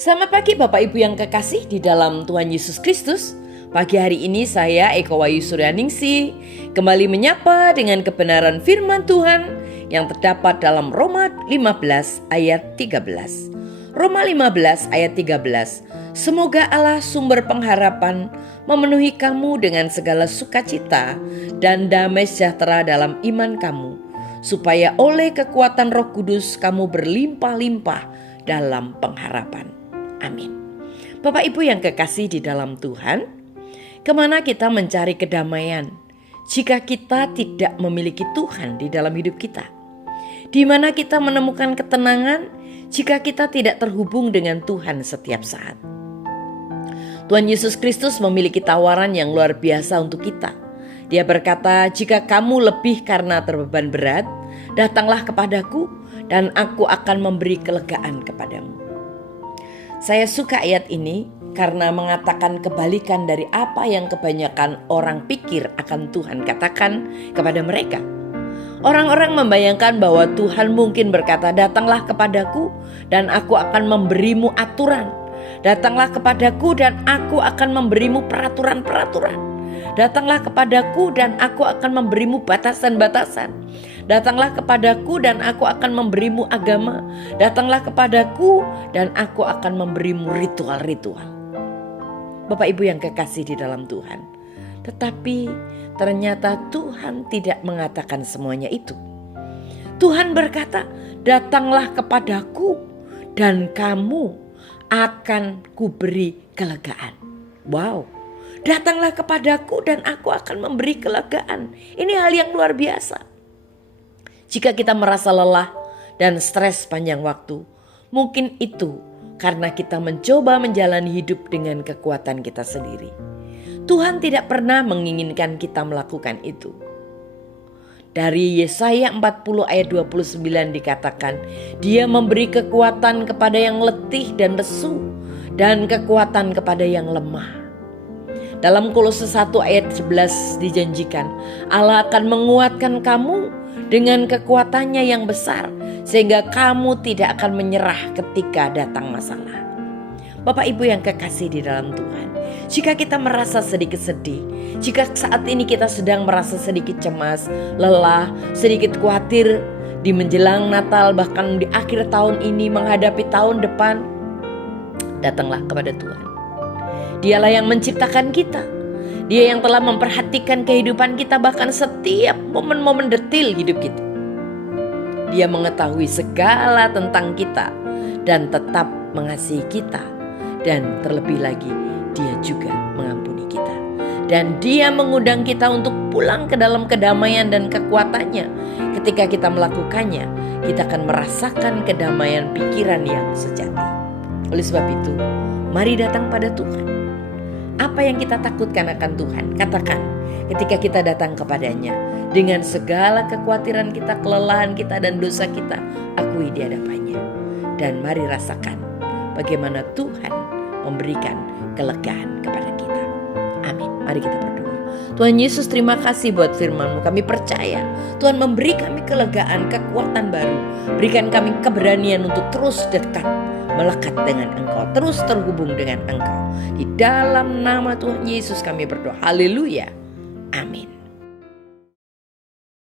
Selamat pagi Bapak Ibu yang kekasih di dalam Tuhan Yesus Kristus. Pagi hari ini saya Eko Wayu Suryaningsih kembali menyapa dengan kebenaran firman Tuhan yang terdapat dalam Roma 15 ayat 13. Roma 15 ayat 13. Semoga Allah sumber pengharapan memenuhi kamu dengan segala sukacita dan damai sejahtera dalam iman kamu, supaya oleh kekuatan Roh Kudus kamu berlimpah-limpah dalam pengharapan. Amin. Bapak Ibu yang kekasih di dalam Tuhan, kemana kita mencari kedamaian jika kita tidak memiliki Tuhan di dalam hidup kita? Di mana kita menemukan ketenangan jika kita tidak terhubung dengan Tuhan setiap saat? Tuhan Yesus Kristus memiliki tawaran yang luar biasa untuk kita. Dia berkata, jika kamu lebih karena terbeban berat, datanglah kepadaku dan aku akan memberi kelegaan kepadamu. Saya suka ayat ini karena mengatakan kebalikan dari apa yang kebanyakan orang pikir akan Tuhan katakan kepada mereka. Orang-orang membayangkan bahwa Tuhan mungkin berkata, datanglah kepadaku dan aku akan memberimu aturan. Datanglah kepadaku dan aku akan memberimu peraturan-peraturan. Datanglah kepadaku dan aku akan memberimu batasan-batasan. Datanglah kepadaku dan aku akan memberimu agama. Datanglah kepadaku dan aku akan memberimu ritual-ritual. Bapak Ibu yang kekasih di dalam Tuhan. Tetapi ternyata Tuhan tidak mengatakan semuanya itu. Tuhan berkata, datanglah kepadaku dan kamu akan kuberi kelegaan. Wow. Datanglah kepadaku dan aku akan memberi kelegaan. Ini hal yang luar biasa. Jika kita merasa lelah dan stres panjang waktu, mungkin itu karena kita mencoba menjalani hidup dengan kekuatan kita sendiri. Tuhan tidak pernah menginginkan kita melakukan itu. Dari Yesaya 40 ayat 29 dikatakan, Dia memberi kekuatan kepada yang letih dan lesu dan kekuatan kepada yang lemah. Dalam Kolose 1 ayat 11 dijanjikan, Allah akan menguatkan kamu dengan kekuatannya yang besar, sehingga kamu tidak akan menyerah ketika datang masalah. Bapak Ibu yang kekasih di dalam Tuhan, jika kita merasa sedikit sedih, jika saat ini kita sedang merasa sedikit cemas, lelah, sedikit khawatir di menjelang Natal, bahkan di akhir tahun ini menghadapi tahun depan, datanglah kepada Tuhan. Dialah yang menciptakan kita. Dia yang telah memperhatikan kehidupan kita, bahkan setiap momen-momen detil hidup kita. Dia mengetahui segala tentang kita dan tetap mengasihi kita. Dan terlebih lagi, Dia juga mengampuni kita. Dan Dia mengundang kita untuk pulang ke dalam kedamaian dan kekuatannya. Ketika kita melakukannya, kita akan merasakan kedamaian pikiran yang sejati. Oleh sebab itu, mari datang pada Tuhan. Apa yang kita takutkan akan Tuhan, katakan ketika kita datang kepadanya. Dengan segala kekhawatiran kita, kelelahan kita dan dosa kita, akui di hadapannya. Dan mari rasakan bagaimana Tuhan memberikan kelegaan kepada kita. Amin. Mari kita berdoa. Tuhan Yesus, terima kasih buat firman-Mu. Kami percaya Tuhan memberi kami kelegaan, kekuatan baru. Berikan kami keberanian untuk terus dekat, melekat dengan Engkau, terus terhubung dengan Engkau. Di dalam nama Tuhan Yesus kami berdoa. Haleluya. Amin.